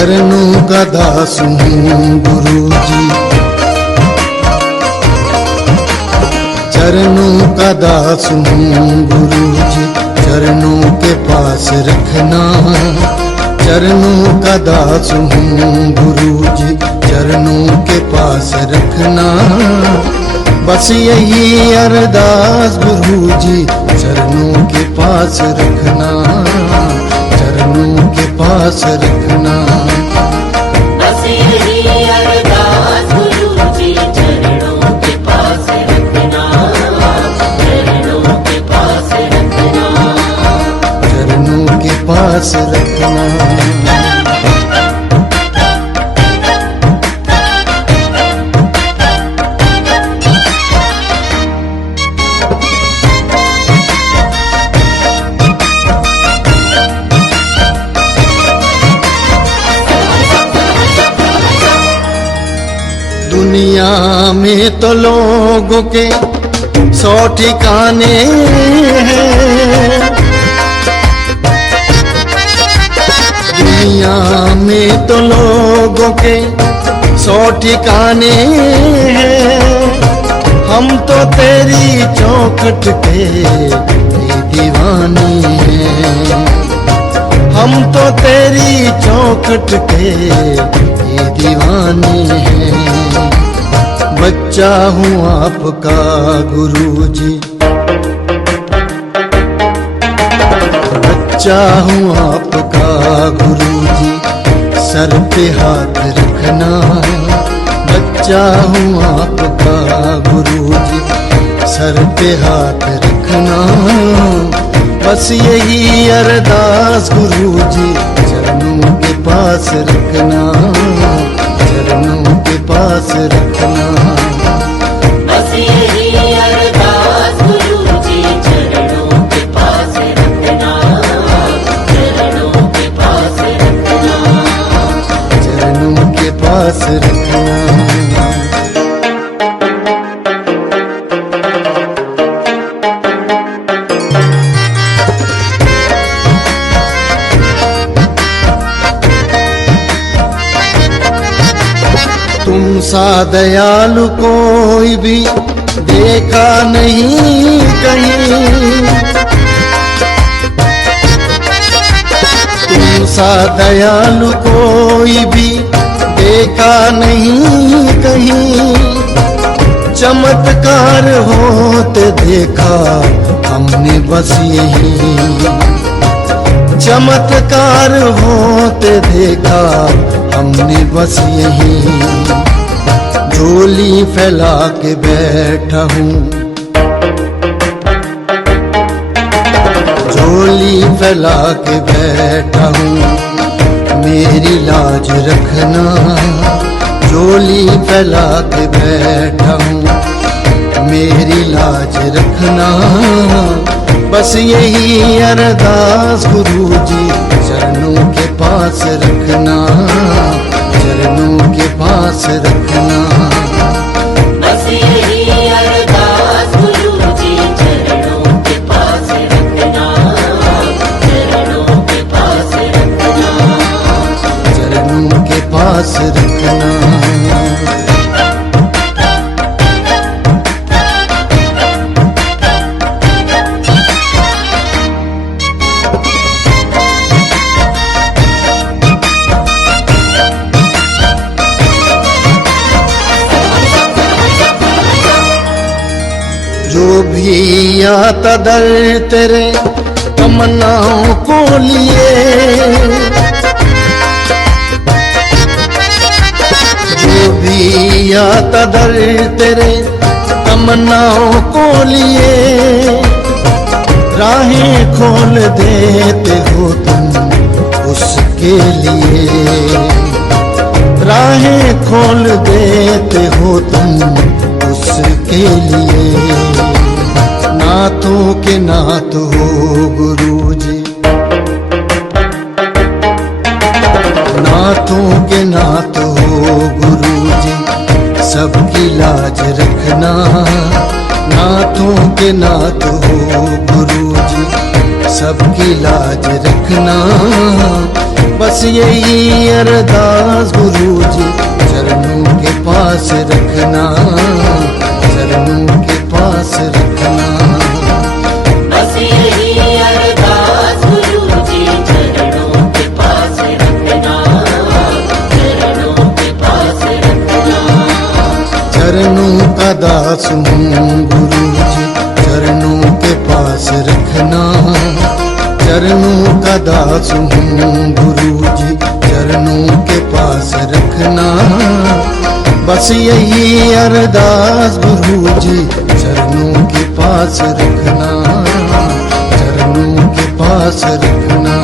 चरणों का दास हूँ गुरुजी, चरणों का दास हूँ गुरुजी, चरणों के पास रखना। चरणों का दास हूँ गुरुजी, चरणों के पास रखना। बस यही अरदास गुरुजी, चरणों के पास रखना, चरणों के पास रखना। बस यही अरदास गुरुजी, चरणों के पास रखना, चरणों के पास रखना, चरणों के पास रखना। दुनिया में तो लोगों के 100 ठिकाने हैं, दुनिया में तो लोगों के 100 ठिकाने हैं। हम तो तेरी चौखट के दीवाने हैं, हम तो तेरी चौखट के दीवाने हैं। बच्चा हूँ आपका गुरुजी, बच्चा हूँ आपका गुरुजी, सर पे हाथ रखना। बच्चा हूँ आपका गुरुजी, सर पे हाथ रखना। बस यही अरदास गुरुजी, चरणों के पास रखना, चरणों के पास रखना। बस यही अरदास गुरुजी, चरणों के पास रखना, चरणों के पास रखना, चरणों के पास रखना। तुम सा दयालु कोई भी देखा नहीं कहीं, तुम सा दयालु कोई भी देखा नहीं कहीं। चमत्कार होते देखा हमने बस यही, चमत्कार होते देखा हमने बस यही। झोली फैला के बैठा हूँ, झोली फैला के बैठा हूँ, मेरी लाज रखना। झोली फैला के बैठा हूँ, मेरी लाज रखना। बस यही अरदास गुरुजी, चरणों के पास रखना, चरणों के पास रखना। बस यही अरदास गुरुजी, चरणों के पास रखना, चरणों के पास रखना, चरणों के पास रखना। जो भी आता दर तेरे तमन्नाओं को लिए, जो भी आता दर तेरे तमन्नाओं को लिए, राहें खोल देते हो तुम उसके लिए, राहें खोल देते हो तुम उसके लिए। नाथों के नाथ हो गुरुजी, नाथों के नाथ हो गुरुजी, सबकी लाज रखना। नाथों के नाथ हो गुरुजी, सबकी लाज रखना। बस यही अरदास गुरु जी चरणों के पास रखना, चरणों के पास रखना। बस यही अरदास गुरु जी चरणों के पास रखना, चरणों के पास रखना। चरणों का दास हूँ गुरु जी चरणों के पास रखना, चरणों का दास हूँ गुरु जी चरणों के पास रखना। बस यही अरदास गुरु जी चरणों के पास रखना, चरणों के पास रखना।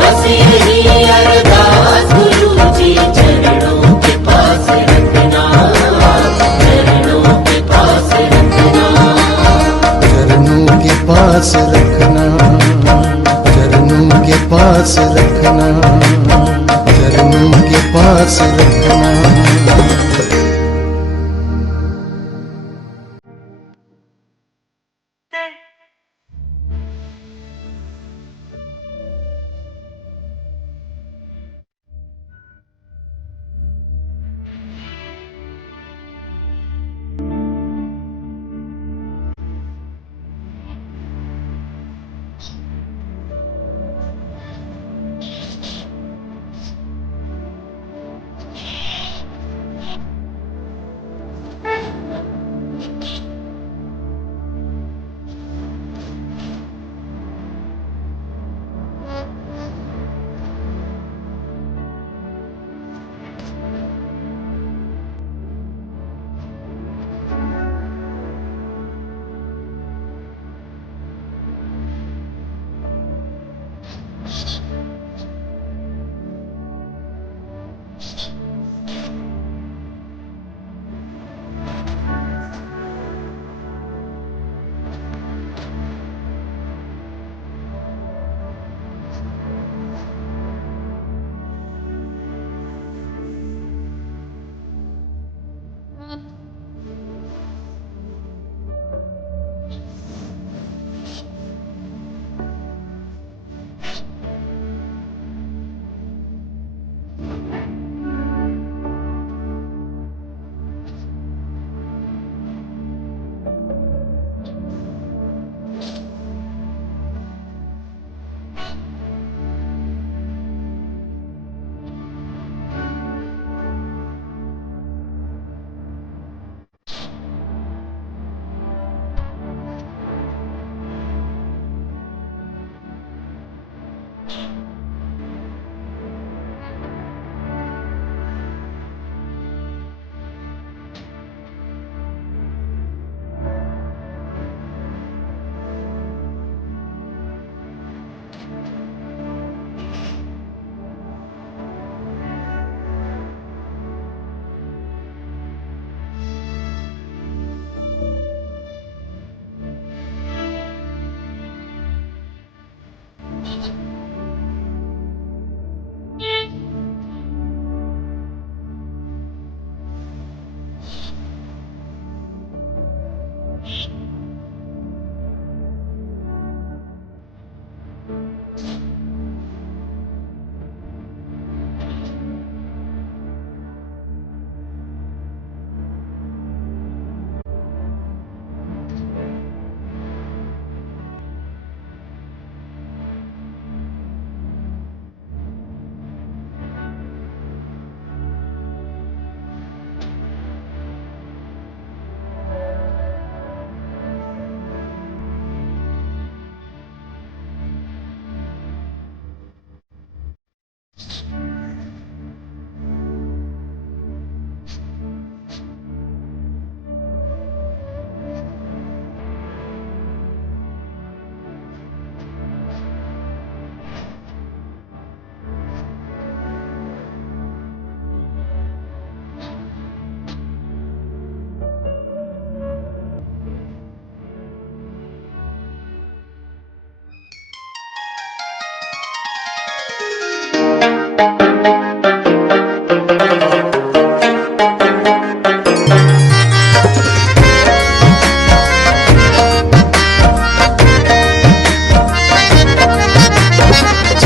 बस यही अरदास गुरु जी चरणों के पास रखना, चरणों के पास रखना। चरणों के पास रखना, चरणों के पास रखना, चरणों के पास रखना।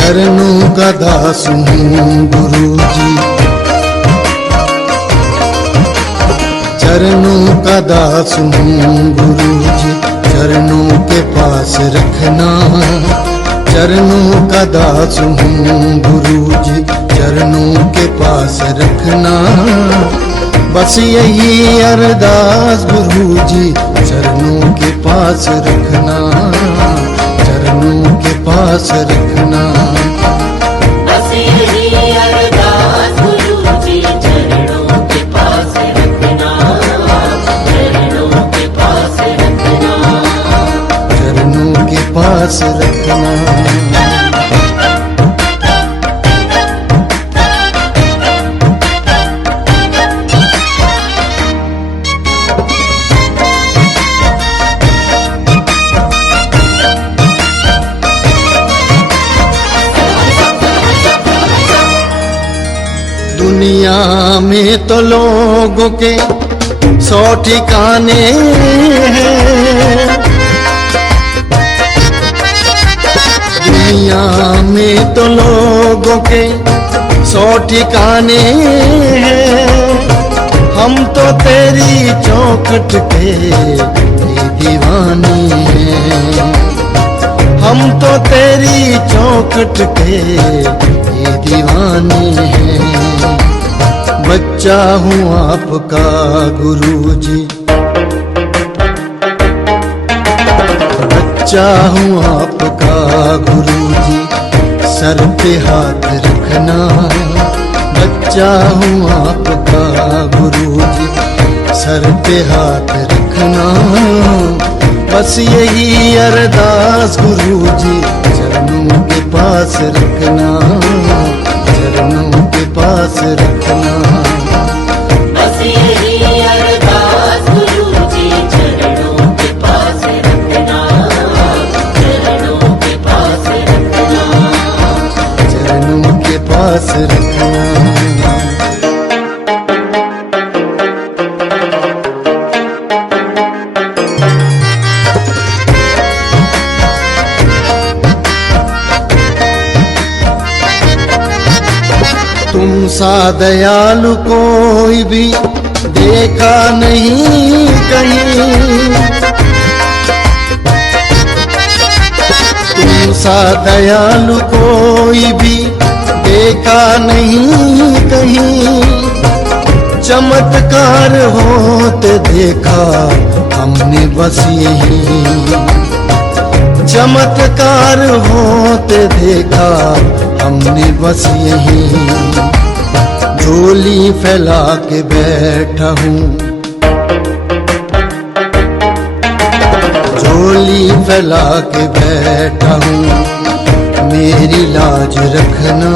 चरणों का दास हूँ गुरु जी, चरणों का दास हूँ गुरु जी, चरणों के पास रखना। चरणों का दास हूँ गुरु जी, चरणों के पास रखना। बस यही अरदास गुरु जी, चरणों के पास रखना, चरणों के पास रखना। बस यही अरदास गुरु जी, चरणों के पास रखना, चरणों के पास रखना, चरणों के पास रखना। दुनिया में तो लोगों के 100 ठिकाने हैं, दुनिया में तो लोगों के 100 ठिकाने हैं। हम तो तेरी चौखट के दीवाने हैं, हम तो तेरी चौखट के दीवाने हैं। बच्चा हूँ आपका गुरु जी, बच्चा हूँ आपका गुरु जी, सर पे हाथ रखना। बच्चा हूँ आपका गुरु जी, सर पे हाथ रखना। बस यही अरदास गुरु जी, चरणों के पास रखना, चरणों के पास रखना। बस यही अरदास गुरु जी, चरणों के पास रखना, चरणों के पास रखना, चरणों के पास रखना। तुम सा दयालु कोई भी देखा नहीं कहीं, तुम सा दयालु कोई भी देखा नहीं कहीं। चमत्कार होते देखा हमने बस यहीं, चमत्कार होते देखा हमने बस यहीं। झोली फैला के बैठा हूँ, झोली फैला के बैठा हूँ, मेरी लाज रखना।